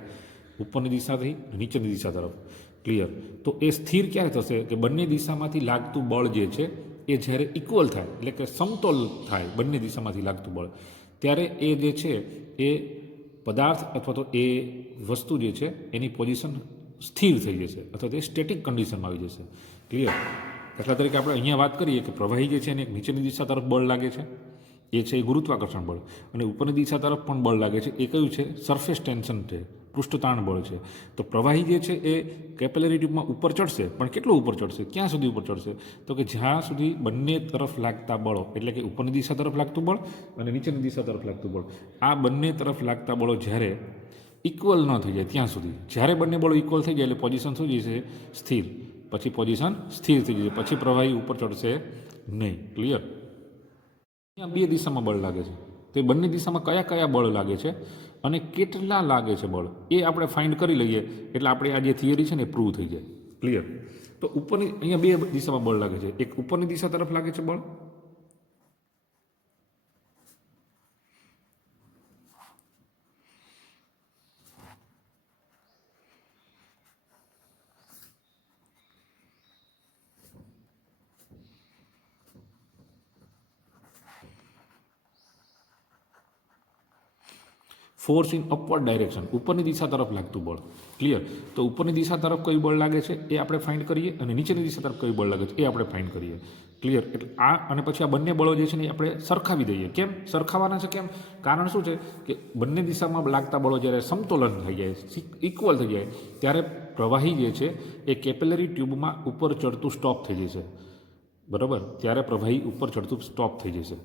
ઉપરની દિશાથી નીચેની દિશા તરફ. ક્લિયર? તો એ સ્થિર ક્યારે થશે કે બંને દિશામાંથી લાગતું બળ જે છે એ જ્યારે ઇક્વલ થાય, એટલે કે સમતોલ થાય બંને દિશામાંથી લાગતું બળ, ત્યારે એ જે છે એ પદાર્થ અથવા તો એ વસ્તુ જે છે એની પોઝિશન સ્થિર થઈ જશે, અથવા તો એ સ્ટેટિક કન્ડિશનમાં આવી જશે. ક્લિયર? દાખલા તરીકે આપણે અહીંયા વાત કરીએ કે પ્રવાહી જે છે એને નીચેની દિશા તરફ બળ લાગે છે, એ છે એ ગુરુત્વાકર્ષણ બળ, અને ઉપરની દિશા તરફ પણ બળ લાગે છે. એ કયું છે? સરફેસ ટેન્શન છે, પૃષ્ઠતાણ બળ છે. તો પ્રવાહી જે છે એ કેપિલરી ટ્યુબમાં ઉપર ચડશે, પણ કેટલું ઉપર ચડશે? ક્યાં સુધી ઉપર ચડશે? તો કે જ્યાં સુધી બંને તરફ લાગતા બળો, એટલે કે ઉપરની દિશા તરફ લાગતું બળ અને નીચેની દિશા તરફ લાગતું બળ, આ બંને તરફ લાગતા બળો જ્યારે ઇક્વલ ન થઈ જાય ત્યાં સુધી. જ્યારે બંને બળો ઇક્વલ થઈ જાય એટલે પોઝિશન શું જશે? સ્થિર. પછી પોઝિશન સ્થિર થઈ જશે, પછી પ્રવાહી ઉપર ચડશે નહીં. ક્લિયર? અહીંયા બે દિશામાં બળ લાગે છે, તો એ બંને દિશામાં કયા કયા બળ લાગે છે અને કેટલા લાગે છે બળ, એ આપણે ફાઇન્ડ કરી લઈએ એટલે આપણે આ જે થિયરી છે ને એ પ્રૂવ થઈ જાય. ક્લિયર? તો ઉપરની અહીંયા બે દિશામાં બળ લાગે છે. એક ઉપરની દિશા તરફ લાગે છે બળ, ફોર્સ ઇન અપવર્ડ ડાયરેક્શન, ઉપરની દિશા તરફ લાગતું બળ. ક્લિયર? તો ઉપરની દિશા તરફ કયું બળ લાગે છે એ આપણે ફાઇન્ડ કરીએ, અને નીચેની દિશા તરફ કયું બળ લાગે છે એ આપણે ફાઇન્ડ કરીએ. ક્લિયર? એટલે આ અને પછી આ બંને બળો જે છે ને એ આપણે સરખાવી દઈએ. કેમ સરખાવવાના છે? કેમ? કારણ શું છે કે બંને દિશામાં લાગતા બળો જ્યારે સમતોલન થઈ જાય, ઇક્વલ થઈ જાય, ત્યારે પ્રવાહી જે છે એ કેપિલરી ટ્યુબમાં ઉપર ચડતું સ્ટોપ થઈ જશે. બરાબર? ત્યારે પ્રવાહી ઉપર ચડતું સ્ટોપ થઈ જશે.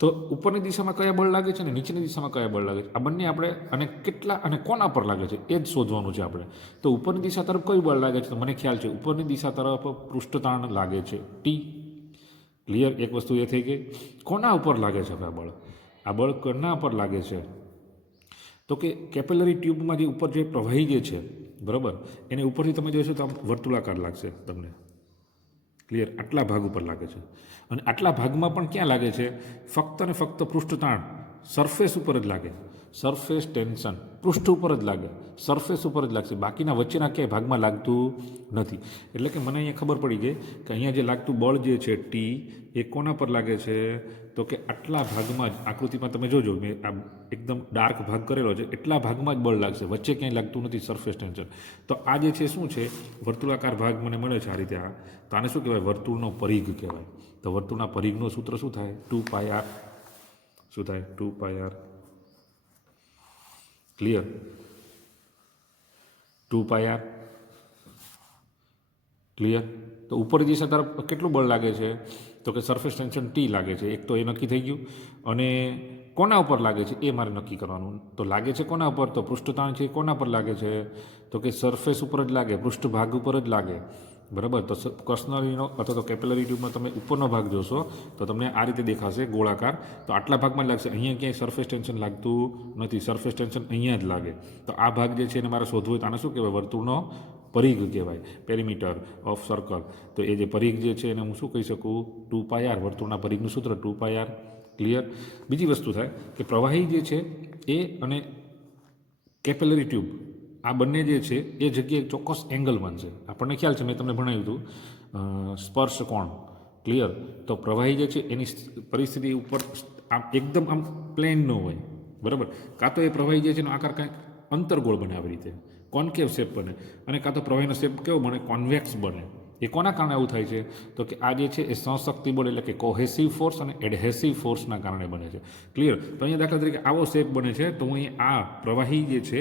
તો ઉપરની દિશામાં કયા બળ લાગે છે અને નીચેની દિશામાં કયા બળ લાગે છે, આ બંને આપણે અને કેટલા અને કોના પર લાગે છે એ જ શોધવાનું છે આપણે. તો ઉપરની દિશા તરફ કયું બળ લાગે છે? તો મને ખ્યાલ છે ઉપરની દિશા તરફ પૃષ્ઠતાણ લાગે છે, ટી. ક્લિયર? એક વસ્તુ એ થઈ ગઈ. કોના ઉપર લાગે છે આ બળ? આ બળ કોના પર લાગે છે? તો કે કેપિલરી ટ્યુબમાં જે ઉપર જે પ્રવાહી જે છે, બરાબર, એને ઉપરથી તમે જોશો તો આમ વર્તુળાકાર લાગશે તમને. ક્લિયર? આટલા ભાગ ઉપર લાગે છે અને આટલા ભાગમાં પણ ક્યાં લાગે છે? ફક્ત ને ફક્ત પૃષ્ઠતાણ સરફેસ ઉપર જ લાગે, સરફેસ ટેન્શન પૃષ્ઠ ઉપર જ લાગે, સરફેસ ઉપર જ લાગશે, બાકીના વચ્ચેના ક્યાંય ભાગમાં લાગતું નથી. એટલે કે મને અહીંયા ખબર પડી ગઈ કે અહીંયા જે લાગતું બળ જે છે ટી એ કોના પર લાગે છે? તો કે આટલા ભાગમાં જ, આકૃતિમાં તમે જોજો મેં આ એકદમ ડાર્ક ભાગ કરેલો છે, એટલા ભાગમાં જ બળ લાગશે, વચ્ચે ક્યાંય લાગતું નથી સરફેસ ટેન્શન. તો આ જે છે શું છે? વર્તુળાકાર ભાગ મને મળે છે આ રીતે. આ તો આને શું કહેવાય? વર્તુળનો પરિઘ કહેવાય. તો વર્તુળના પરિઘનું સૂત્ર શું થાય? 2πr. શું થાય? 2πr. ક્લિયર? 2πr. ક્લિયર? તો ઉપરની દિશા તરફ કેટલું બળ લાગે છે? તો કે સરફેસ ટેન્શન ટી લાગે છે. એક તો એ નક્કી થઈ ગયું. અને કોના ઉપર લાગે છે એ મારે નક્કી કરવાનું. તો લાગે છે કોના ઉપર? તો પૃષ્ઠતાણ છે કોના પર લાગે છે? તો કે સરફેસ ઉપર જ લાગે, પૃષ્ઠભાગ ઉપર જ લાગે. બરાબર? તો કર્સનરીનો અથવા તો કેપિલરી ટ્યુબમાં તમે ઉપરનો ભાગ જોશો તો તમને આ રીતે દેખાશે ગોળાકાર. તો આટલા ભાગમાં જ લાગશે, અહીંયા ક્યાંય સરફેસ ટેન્શન લાગતું નથી, સરફેસ ટેન્શન અહીંયા જ લાગે. તો આ ભાગ જે છે એને મારે શોધવું હોય તો આને શું કહેવાય? વર્તુળનો પરિઘ કહેવાય, પેરીમીટર ઓફ સર્કલ. તો એ જે પરિઘ જે છે એને હું શું કહી શકું? 2πr. વર્તુળના પરિઘનું સૂત્ર 2πr. ક્લિયર? બીજી વસ્તુ થાય કે પ્રવાહી જે છે એ અને કેપિલરી ટ્યુબ આ બંને જે છે એ જગ્યાએ ચોક્કસ એંગલ બનશે. આપણને ખ્યાલ છે, મેં તમને ભણાવ્યું હતું સ્પર્શ કોણ. ક્લિયર? તો પ્રવાહી જે છે એની પરિસ્થિતિ ઉપર આમ એકદમ આમ પ્લેન ન હોય. બરાબર? કાં તો એ પ્રવાહી જે છે એનો આકાર કાંઈક અંતરગોળ બને, આવી રીતે કોન્કેવ શેપ બને, અને કાં તો પ્રવાહીનો શેપ કેવો બને? કોન્વેક્સ બને. એ કોના કારણે આવું થાય છે? તો કે આ જે છે એ સહશક્તિ બળ એટલે કે કોહેસિવ ફોર્સ અને એડહેસિવ ફોર્સના કારણે બને છે. ક્લિયર? તો અહીંયા દાખલા તરીકે આવો શેપ બને છે. તો હું અહીં આ પ્રવાહી જે છે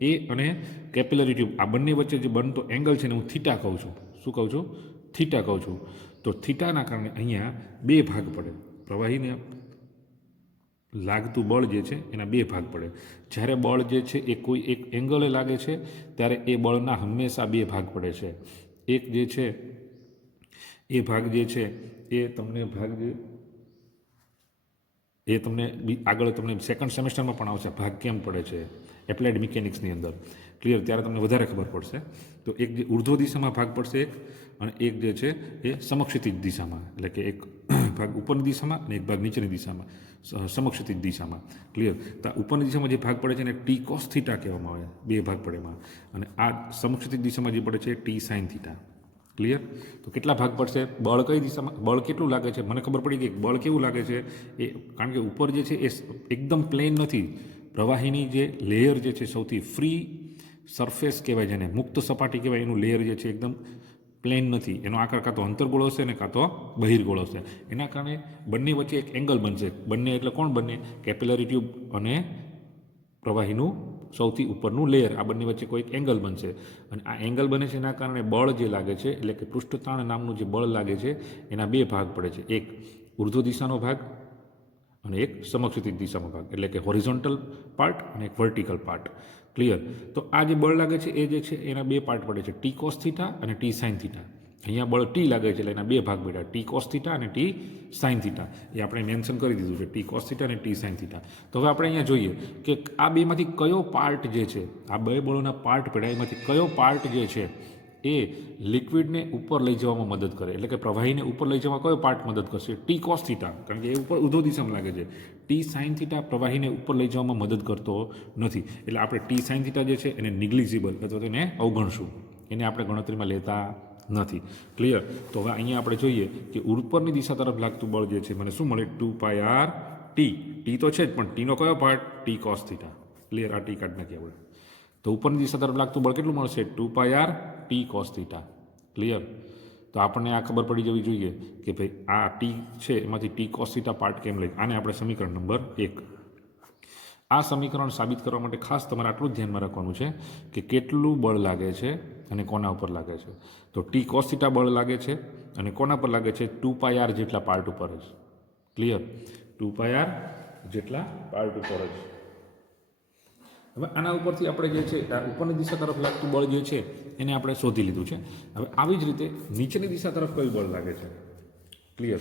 એ અને કેપિલરી ટ્યુબ આ બંને વચ્ચે જે બનતો એંગલ છે ને હું થીટા કહું છું. શું કહું છું? થીટા કહું છું. તો થીટાના કારણે અહીંયા બે ભાગ પડે. પ્રવાહીને લાગતું બળ જે છે એના બે ભાગ પડે. જ્યારે બળ જે છે એ કોઈ એક એંગલે લાગે છે ત્યારે એ બળના હંમેશા બે ભાગ પડે છે. એક જે છે એ ભાગ જે છે એ તમને ભાગ જે એ તમને આગળ તમને સેકન્ડ સેમેસ્ટરમાં પણ આવશે, ભાગ કેમ પડે છે એપ્લાઇડ મિકેનિક્સની અંદર. ક્લિયર? ત્યારે તમને વધારે ખબર પડશે. તો એક જે ઉર્ધ્વ દિશામાં ભાગ પડશે એક, અને એક જે છે એ સમક્ષિતિજ દિશામાં, એટલે કે એક ભાગ ઉપરની દિશામાં અને એક ભાગ નીચેની દિશામાં, સમક્ષિતિજ દિશામાં. ક્લિયર? તો ઉપરની દિશામાં જે ભાગ પડે છે એને ટી કોસ થીટા કહેવામાં આવે, બે ભાગ પડે એમાં. અને આ સમક્ષિતિજ દિશામાં જે પડે છે ટી સાઇન થીટા. ક્લિયર? તો કેટલા ભાગ પડશે? બળ કઈ દિશામાં, બળ કેટલું લાગે છે? મને ખબર પડી ગઈ બળ કેવું લાગે છે એ, કારણ કે ઉપર જે છે એ એકદમ પ્લેન નથી. પ્રવાહીની જે લેયર જે છે સૌથી ફ્રી સરફેસ કહેવાય, જેને મુક્ત સપાટી કહેવાય, એનું લેયર જે છે એકદમ પ્લેન નથી. એનો આકાર કાં તો અંતર્ગોળ હશે ને કાં તો બહિર્ગોળ હશે. એના કારણે બંને વચ્ચે એક એંગલ બનશે. બંને એટલે કોણ બને? કેપિલરી ટ્યુબ અને પ્રવાહીનું સૌથી ઉપરનું લેયર, આ બંને વચ્ચે કોઈ એક એંગલ બનશે. અને આ એંગલ બને છે એના કારણે બળ જે લાગે છે, એટલે કે પૃષ્ઠતાણ નામનું જે બળ લાગે છે એના બે ભાગ પડે છે. એક ઉર્ધ્વ દિશાનો ભાગ અને એક સમક્ષિતિજ દિશાનો ભાગ, એટલે કે હોરિઝોન્ટલ પાર્ટ અને એક વર્ટિકલ પાર્ટ. ક્લિયર? તો આ જે બળ લાગે છે એ જે છે એના બે પાર્ટ પડે છે, ટી કોસ થીટા અને ટી સાઇન થીટા. અહીંયા બળ ટી લાગે છે એટલે એના બે ભાગ પડ્યા, ટી કોસ થીટા અને ટી સાઇન થીટા. એ આપણે મેન્શન કરી દીધું છે, ટી કોસ થીટા અને ટી સાઇન થીટા. તો હવે આપણે અહીંયા જોઈએ કે આ બેમાંથી કયો પાર્ટ જે છે, આ બે બળોના પાર્ટ પડ્યા એમાંથી કયો પાર્ટ જે છે એ લિક્વિડને ઉપર લઈ જવામાં મદદ કરે, એટલે કે પ્રવાહીને ઉપર લઈ જવામાં કયો પાર્ટ મદદ કરશે? ટી કોસ થીટા, કારણ કે એ ઉપર ઉર્ધ્વ દિશામાં લાગે છે. ટી સાઇન થીટા પ્રવાહીને ઉપર લઈ જવામાં મદદ કરતો નથી. એટલે આપણે ટી સાઇન થીટા જે છે એને નિગ્લિજિબલ અથવા તો એને અવગણશું, એને આપણે ગણતરીમાં લેતા નથી. ક્લિયર? તો હવે અહીંયા આપણે જોઈએ કે ઉપરની દિશા તરફ લાગતું બળ જે છે મને શું મળે? 2πr T. ટી તો છે જ, પણ ટીનો કયો part? T cos theta. Clear? આ ટી કાઢ નાખીએ આપણે. તો ઉપરની દિશા તરફ લાગતું બળ કેટલું મળશે? 2πr T cos theta. Clear? તો આપણને આ ખબર પડી જવી જોઈએ કે ભાઈ આ ટી છે એમાંથી ટી કોસ થીટા પાર્ટ કેમ લઈ. આને આપણે સમીકરણ નંબર 1. આ સમીકરણ સાબિત કરવા માટે ખાસ તમારે આટલું જ ધ્યાનમાં રાખવાનું છે કે કેટલું બળ લાગે છે અને કોના ઉપર લાગે છે. તો ટી કોસ થીટા બળ લાગે છે અને કોના પર લાગે છે? 2πr જેટલા પાર્ટ ઉપર જ. ક્લિયર? 2πr જેટલા પાર્ટ ઉપર જ. હવે આના ઉપરથી આપણે જે છે આ ઉપરની દિશા તરફ લાગતું બળ જે છે એને આપણે શોધી લીધું છે. હવે આવી જ રીતે નીચેની દિશા તરફ કયું બળ લાગે છે? ક્લિયર?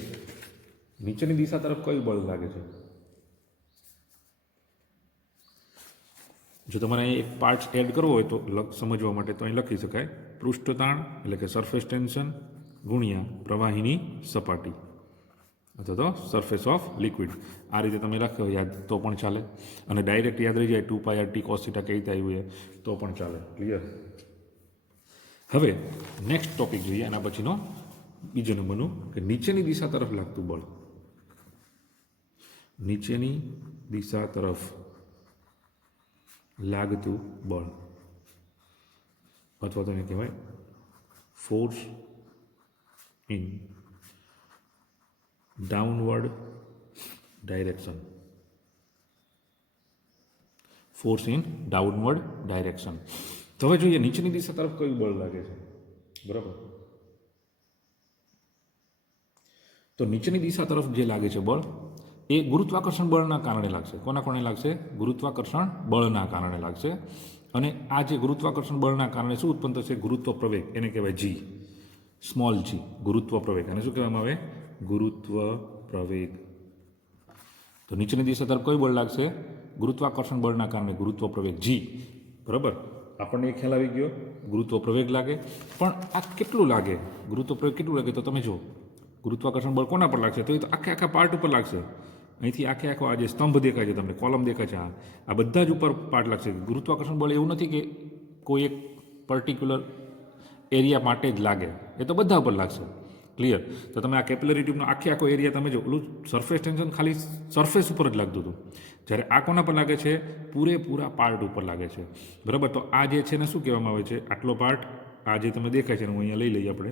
નીચેની દિશા તરફ કયું બળ લાગે છે? જો તમારે અહીં એક પાર્ટ્સ એડ કરવો હોય તો સમજવા માટે તો અહીં લખી શકાય પૃષ્ઠતાણ એટલે કે સરફેસ ટેન્શન, ગુણ્યા પ્રવાહીની સપાટી અથવા તો સરફેસ ઓફ લિક્વિડ. આ રીતે તમે લખો યાદ તો પણ ચાલે, અને ડાયરેક્ટ યાદ રહી જાય 2π/t cos θ કઈ રીતે આવ્યું એ તો પણ ચાલે. ક્લિયર? હવે નેક્સ્ટ ટોપિક જોઈએ. એના પછીનો બીજો નંબરનું કે નીચેની દિશા તરફ લાગતું બળ. નીચેની દિશા તરફ લાગતું બળ અથવા તો એને કહેવાય force in downward direction. Force in downward direction. તો હવે જોઈએ નીચેની દિશા તરફ કયું બળ લાગે છે. બરાબર, તો નીચેની દિશા તરફ જે લાગે છે બળ એ ગુરુત્વાકર્ષણ બળના કારણે લાગશે. કોના કારણે લાગશે? ગુરુત્વાકર્ષણ બળના કારણે લાગશે. અને આ જે ગુરુત્વાકર્ષણ બળના કારણે શું ઉત્પન્ન થશે? ગુરુત્વ પ્રવેગ, એને કહેવાય જી, સ્મોલ જી, ગુરુત્વ પ્રવેગ. અને શું કહેવામાં આવે? ગુરુત્વ પ્રવેગ. તો નીચેની દિશા તરફ કયું બળ લાગશે? ગુરુત્વાકર્ષણ બળના કારણે ગુરુત્વ પ્રવેગ જી. બરાબર, આપણને એ ખ્યાલ આવી ગયો ગુરુત્વ પ્રવેગ લાગે. પણ આ કેટલું લાગે? ગુરુત્વ પ્રવેગ કેટલું લાગે? તો તમે જો ગુરુત્વાકર્ષણ બળ કોના પર લાગશે? તો એ તો આખા પાર્ટ ઉપર લાગશે. અહીંથી આખો આ જે સ્તંભ દેખાય છે તમને, કોલમ દેખાય છે, આ બધા જ ઉપર પાર્ટ લાગશે. ગુરુત્વાકર્ષણ બળ એવું નથી કે કોઈ એક પર્ટિક્યુલર એરિયા માટે જ લાગે, એ તો બધા ઉપર લાગશે. ક્લિયર? તો તમે આ કેપિલરી ટ્યુબનો આખો એરિયા તમે જો, ઓલું સરફેસ ટેન્શન ખાલી સરફેસ ઉપર જ લાગતું હતું, જ્યારે આ કોના પર લાગે છે? પૂરેપૂરા પાર્ટ ઉપર લાગે છે. બરાબર, તો આ જે છે ને શું કહેવામાં આવે છે? આટલો પાર્ટ, આ જે તમે દેખાય છે, હું અહીંયા લઈ લઈએ આપણે,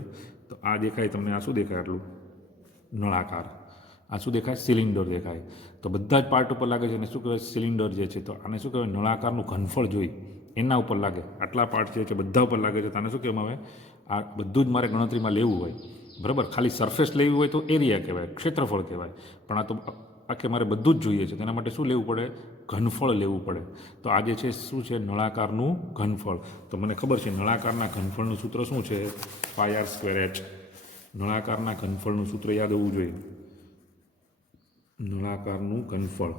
તો આ દેખાય તમને, આ શું દેખાય? આટલું નળાકાર. આ શું દેખાય? સિલિન્ડર દેખાય. તો બધા જ પાર્ટ ઉપર લાગે છે. અને શું કહેવાય? સિલિન્ડર જે છે, તો આને શું કહેવાય? નળાકારનું ઘનફળ જોઈ એના ઉપર લાગે. આટલા પાર્ટ જે છે બધા ઉપર લાગે છે. તો આને શું કહેવામાં આવે? આ બધું જ મારે ગણતરીમાં લેવું હોય. બરાબર, ખાલી સરફેસ લેવી હોય તો એરિયા કહેવાય, ક્ષેત્રફળ કહેવાય. પણ આ તો આખે મારે બધું જ જોઈએ છે. તેના માટે શું લેવું પડે? ઘનફળ લેવું પડે. તો આ જે છે શું છે? નળાકારનું ઘનફળ. તો મને ખબર છે નળાકારના ઘનફળનું સૂત્ર શું છે? πr²h. નળાકારના ઘનફળનું સૂત્ર યાદ હોવું જોઈએ. નળાકારનું ઘનફળ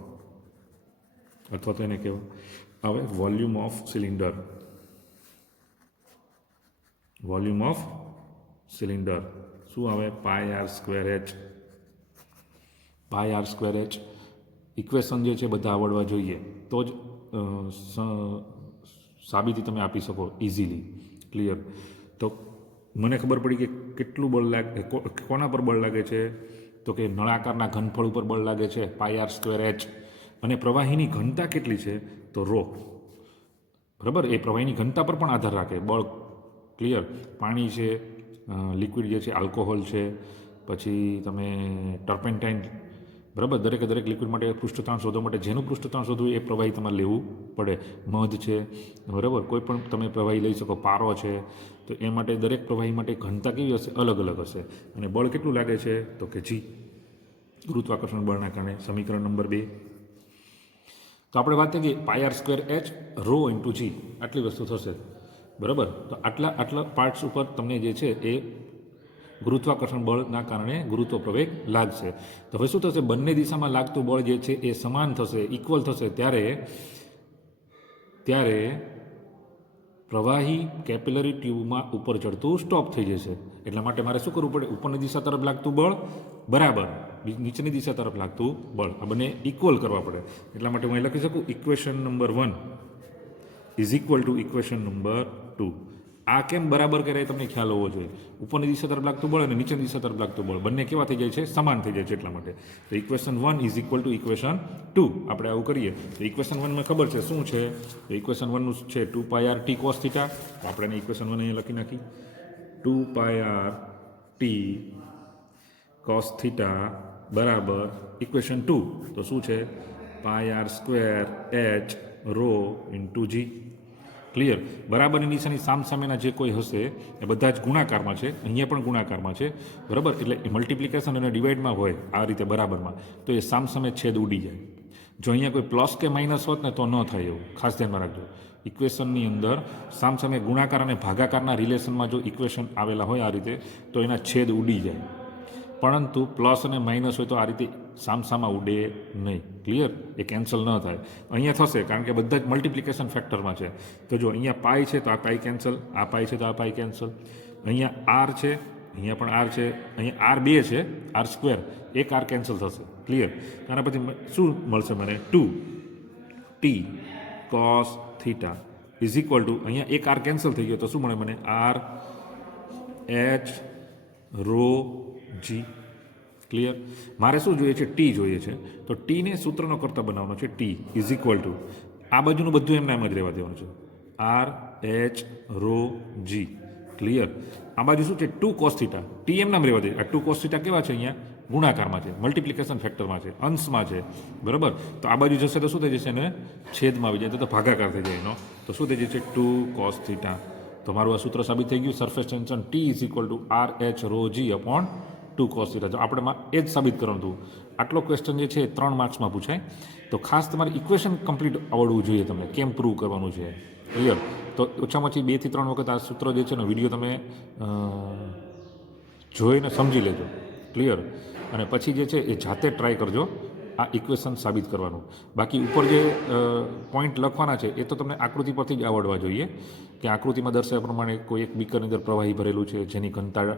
અથવા તો એને કહેવાય હવે volume of cylinder. Volume of cylinder શું આવે? πr²h. πr²h ઇક્વેશન જે છે બધા આવડવા જોઈએ, તો જ સાબિતી તમે આપી શકો ઇઝીલી. ક્લિયર? તો મને ખબર પડી કે કેટલું બળ લાગે, કોના પર બળ લાગે છે? તો કે નળાકારના ઘનફળ ઉપર બળ લાગે છે, πr²h. અને પ્રવાહીની ઘનતા કેટલી છે? તો ρ. બરાબર, એ પ્રવાહીની ઘનતા પર પણ આધાર રાખે બળ. ક્લિયર? પાણી છે, લિક્વિડ જે છે, આલ્કોહોલ છે, પછી તમે ટર્પેન્ટાઇન. બરાબર, દરેક લિક્વિડ માટે પૃષ્ઠતાણ શોધવા માટે જેનું પૃષ્ઠતાણ શોધવું એ પ્રવાહી તમારે લેવું પડે. મધ છે, બરાબર, કોઈ પણ તમે પ્રવાહી લઈ શકો, પારો છે. તો એ માટે દરેક પ્રવાહી માટે ઘનતા કેવી હશે? અલગ અલગ હશે. અને બળ કેટલું લાગે છે? તો કે જી, ગુરુત્વાકર્ષણ બળના કારણે. સમીકરણ નંબર 2. તો આપણે વાત કરીએ πr²h ρ × g, આટલી વસ્તુ થશે. બરાબર, તો આટલા પાર્ટ્સ ઉપર તમને જે છે એ ગુરુત્વાકર્ષણ બળના કારણે ગુરુત્વ પ્રવેગ લાગશે. તો હવે શું થશે? બંને દિશામાં લાગતું બળ જે છે એ સમાન થશે, ઇક્વલ થશે. ત્યારે પ્રવાહી કેપિલરી ટ્યુબમાં ઉપર ચડતું સ્ટોપ થઈ જશે. એટલા માટે મારે શું કરવું પડે? ઉપરની દિશા તરફ લાગતું બળ બરાબર નીચેની દિશા તરફ લાગતું બળ, આ બંને ઇક્વલ કરવા પડે. એટલા માટે હું અહીં લખી શકું equation number 1 is equal two equation number 2. આ કેમ બરાબર કરે તમને ખ્યાલ હોવો જોઈએ. ઉપરની દિશા તરફ લાગતું બળ અને નીચેની દિશા તરફ લાગતું બળ બંને કેવા થઈ જાય છે? સમાન થઈ જાય છે. એટલા માટે તો equation 1 is equal two equation 2. આપણે આવું કરીએ તો ઇક્વેશન 1માં ખબર છે શું છે? તો ઇક્વેશન 1નું છે 2πr/t cos θ. આપણે એને ઇક્વેશન 1 અહીંયા લખી નાખી, 2πr/t cos θ બરાબર ઇક્વેશન 2. તો શું છે? πr²h ρ × g. ક્લિયર? બરાબરની નિશાની સામસામેના જે કોઈ હશે એ બધા જ ગુણાકારમાં છે, અહીંયા પણ ગુણાકારમાં છે. બરાબર, એટલે મલ્ટિપ્લિકેશન અને ડિવાઇડમાં હોય આ રીતે બરાબરમાં, તો એ સામસામે છેદ ઉડી જાય. જો અહીંયા કોઈ પ્લસ કે માઇનસ હોત ને તો ન થાય એવું, ખાસ ધ્યાનમાં રાખજો. ઇક્વેશનની અંદર સામસામે ગુણાકાર અને ભાગાકારના રિલેશનમાં જો ઇક્વેશન આવેલા હોય આ રીતે, તો એના છેદ ઉડી જાય. પરંતુ પ્લસ અને માઇનસ હોય તો આ રીતે સામસામા ઉડે નહીં. ક્લિયર? એ કેન્સલ ન થાય. અહીંયા થશે કારણ કે બધા જ મલ્ટિપ્લિકેશન ફેક્ટરમાં છે. તો જો અહીંયા પાઈ છે તો આ પાઈ કેન્સલ, આ પાઈ છે તો આ પાઈ કેન્સલ. અહીંયા આર છે, અહીંયા પણ આર છે, અહીંયા આર 2 છે, આર સ્ક્વેર, એક આર કેન્સલ થશે. ક્લિયર? આના પછી શું મળશે મને? 2t cos theta is equal two, અહીંયા એક આર કેન્સલ થઈ ગયો તો શું મળે મને? આર એચ રો જી. ક્લિયર? મારે શું જોઈએ છે? ટી જોઈએ છે. તો ટીને સૂત્રનો કરતા બનાવવાનો છે. ટી ઇઝ ઇક્વલ ટુ, આ બાજુનું બધું એમને એમ જ રહેવા દેવાનું છે, આર એચ રો જી. ક્લિયર? આ બાજુ શું છે? 2 cos થીટા. ટી એમ નામ રહેવા દે. આ 2 cos થીટા કેવા છે? અહીંયા ગુણાકારમાં છે, મલ્ટિપ્લિકેશન ફેક્ટરમાં છે, અંશમાં છે. બરાબર? તો આ બાજુ જશે તો શું થઈ જશે? એને છેદમાં આવી જાય તો ભાગાકાર થઈ જાય એનો. તો શું થઈ જશે? 2 cos થીટા. તો મારું આ સૂત્ર સાબિત થઈ ગયું. Surface tension T is equal to R H rho G upon 2 cos theta. જો આપણે એ જ સાબિત કરવાનું હતું. આટલો ક્વેશ્ચન જે છે 3 માર્ક્સમાં પૂછાય. તો ખાસ તમારે ઇક્વેશન કમ્પ્લીટ આવડવું જોઈએ તમને, કેમ પ્રૂવ કરવાનું છે. ક્લિયર? તો ઓછામાં ઓછી 2 થી 3 વખત આ સૂત્ર જે છે ને વિડીયો તમે જોઈને સમજી લેજો. ક્લિયર? અને પછી જે છે એ જાતે ટ્રાય કરજો આ ઇક્વેશન સાબિત કરવાનું. બાકી ઉપર જે પોઈન્ટ લખવાના છે એ તો તમને આકૃતિ પરથી જ આવડવા જોઈએ, કે આકૃતિમાં દર્શાવ્યા પ્રમાણે કોઈ એક બીકરની અંદર પ્રવાહી ભરેલું છે જેની ઘનતા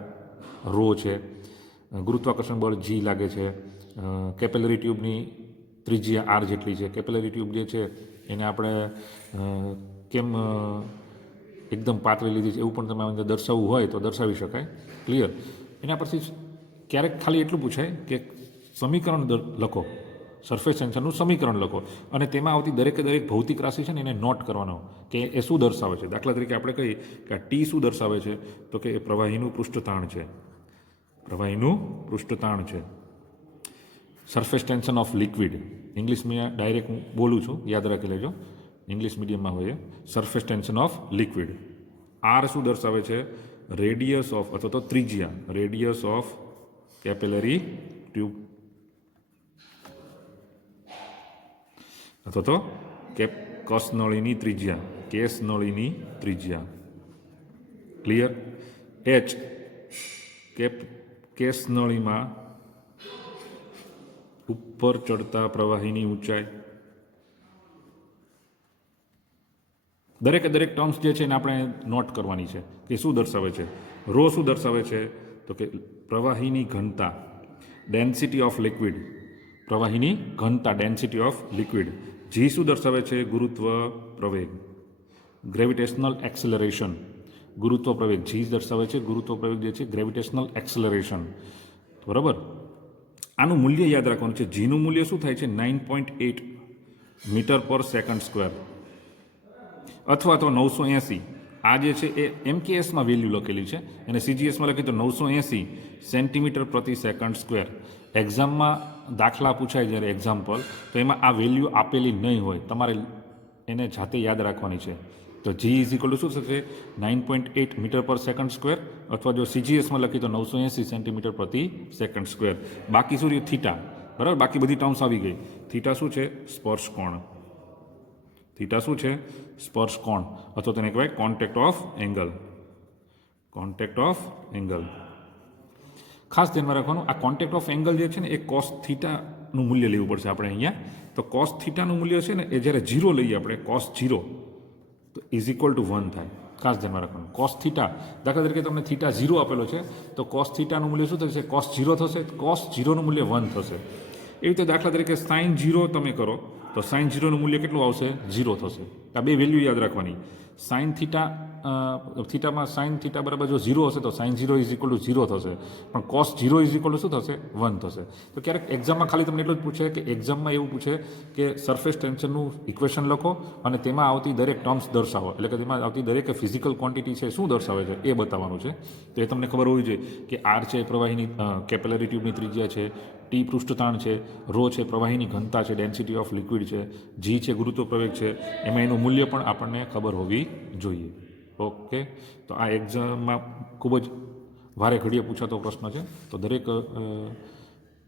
રો છે, ગુરુત્વાકર્ષણ બળ જી લાગે છે, કેપિલરી ટ્યુબની ત્રિજ્યા આર જેટલી છે. કેપિલરી ટ્યુબ જે છે એને આપણે કેમ એકદમ પાતળી લીધી છે એવું પણ તમે અંદર દર્શાવવું હોય તો દર્શાવી શકાય. ક્લિયર? એના પરથી ક્યારેક ખાલી એટલું પૂછાય કે સમીકરણ લખો, સરફેસ ટેન્શનનું સમીકરણ લખો, અને તેમાં આવતી દરેકે દરેક ભૌતિક રાશિ છે ને એને નોટ કરવાનો કે એ શું દર્શાવે છે. દાખલા તરીકે આપણે કહીએ કે આ ટી શું દર્શાવે છે, તો કે એ પ્રવાહીનું પૃષ્ઠતાણ છે. પ્રવાહીનું પૃષ્ઠતાણ છે. સરફેસ ટેન્શન ઓફ લિક્વિડ, ઇંગ્લિશમાં ડાયરેક્ટ હું બોલું છું, યાદ રાખી લેજો, ઇંગ્લિશ મીડિયમમાં હોય. Surface tension of liquid. R શું દર્શાવે છે? રેડિયસ ઓફ અથવા તો ત્રિજ્યા, રેડિયસ ઓફ કેપિલરી ટ્યુબ અથવા તો કસ નળીની ત્રિજ્યા, કેસ નળીની ત્રિજ્યા. ક્લિયર? એચ કેસ નળીમાં ઉપર ચડતા પ્રવાહીની ઊંચાઈ. દરેકે દરેક ટર્મ્સ જે છે એને આપણે નોટ કરવાની છે કે શું દર્શાવે છે. રો શું દર્શાવે છે? તો કે પ્રવાહીની ઘનતા, ડેન્સિટી ઓફ લિક્વિડ, પ્રવાહીની ઘનતા, ડેન્સિટી ઓફ લિક્વિડ. જી શું દર્શાવે છે? ગુરુત્વ પ્રવેગ, ગ્રેવિટેશનલ એક્સેલરેશન. ગુરુત્વ પ્રવેગ જી દર્શાવે છે ગુરુત્વ પ્રવેગ જે છે ગ્રેવિટેશનલ એક્સેલરેશન. બરાબર? આનું મૂલ્ય યાદ રાખવાનું છે. જીનું મૂલ્ય શું થાય છે? 9.8 મીટર પર સેકન્ડ સ્ક્વેર અથવા તો 980. આ જે છે એ એમકેએસમાં વેલ્યુ લખેલી છે અને સીજીએસમાં લખી તો 980 સેન્ટીમીટર પ્રતિ સેકન્ડ સ્ક્વેર. એક્ઝામમાં દાખલા પૂછાય જ્યારે એક્ઝામ્પલ, તો એમાં આ વેલ્યુ આપેલી નહીં હોય, તમારે એને જાતે યાદ રાખવાની છે. તો જી ઇઝ ઇક્વલ ટુ શું થશે? 9.8 મીટર પર સેકન્ડ સ્ક્વેર, અથવા જો સીજીએસમાં લખી તો 980 સેન્ટીમીટર પ્રતિ સેકન્ડ સ્ક્વેર. બાકી શું રહ્યું? થીટા. બરાબર? બાકી બધી ટર્મ્સ આવી ગઈ. થીટા શું છે? સ્પર્શ કોણ. થીટા શું છે? સ્પર્શ કોણ, અથવા તેને કહેવાય contact of angle. Contact of angle. ખાસ ધ્યાનમાં રાખવાનું, આ કોન્ટેક્ટ ઓફ એંગલ જે છે ને એ કોસ થીટાનું મૂલ્ય લેવું પડશે આપણે અહીંયા. તો કોસ થીટાનું મૂલ્ય છે ને એ જ્યારે 0 લઈએ આપણે, કોસ 0, તો ઇઝ ઇક્વલ ટુ 1 થાય. ખાસ ધ્યાનમાં રાખવાનું. કોસ થીટા, દાખલા તરીકે તમને થીટા 0 આપેલો છે તો કોસ થીટાનું મૂલ્ય શું થશે? કોસ 0 થશે. કોસ 0નું મૂલ્ય 1 થશે. એવી રીતે દાખલા તરીકે સાઇન 0 તમે કરો તો સાઇન 0નું મૂલ્ય કેટલું આવશે? 0 થશે. આ બે વેલ્યુ યાદ રાખવાની. સાઇન થીટા, થીટામાં સાઇન થીટા બરાબર જો 0 હશે તો સાઇન 0 ઇઝ ઇક્વલ ટુ 0 થશે, પણ કોસ 0 ઇઝ ઇક્વલ ટુ શું થશે? 1 થશે. તો ક્યારેક એક્ઝામમાં ખાલી તમને એટલું જ પૂછે કે એક્ઝામમાં એવું પૂછે કે સરફેસ ટેન્શનનું ઇક્વેશન લખો અને તેમાં આવતી દરેક ટર્મ્સ દર્શાવો, એટલે કે તેમાં આવતી દરેક ફિઝિકલ ક્વોન્ટિટી છે શું દર્શાવે છે એ બતાવવાનું છે. તો એ તમને ખબર હોવી જોઈએ કે આર છે પ્રવાહીની કેપિલરી ટ્યુબની ત્રિજ્યા છે, ટી પૃષ્ઠતાણ છે, રો છે પ્રવાહીની ઘનતા છે, ડેન્સિટી ઓફ લિક્વિડ છે, જી છે ગુરુત્વ પ્રવેગ છે, એમાં એનું મૂલ્ય પણ આપણને ખબર હોવી જોઈએ. ઓકે? તો આ એક્ઝામમાં ખૂબ જ વારે ઘડીએ પૂછાતો પ્રશ્ન છે. તો દરેક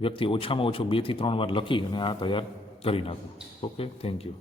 વ્યક્તિ ઓછામાં ઓછો 2 થી 3 વાર લખી અને આ તૈયાર કરી નાખો. ઓકે? Thank you.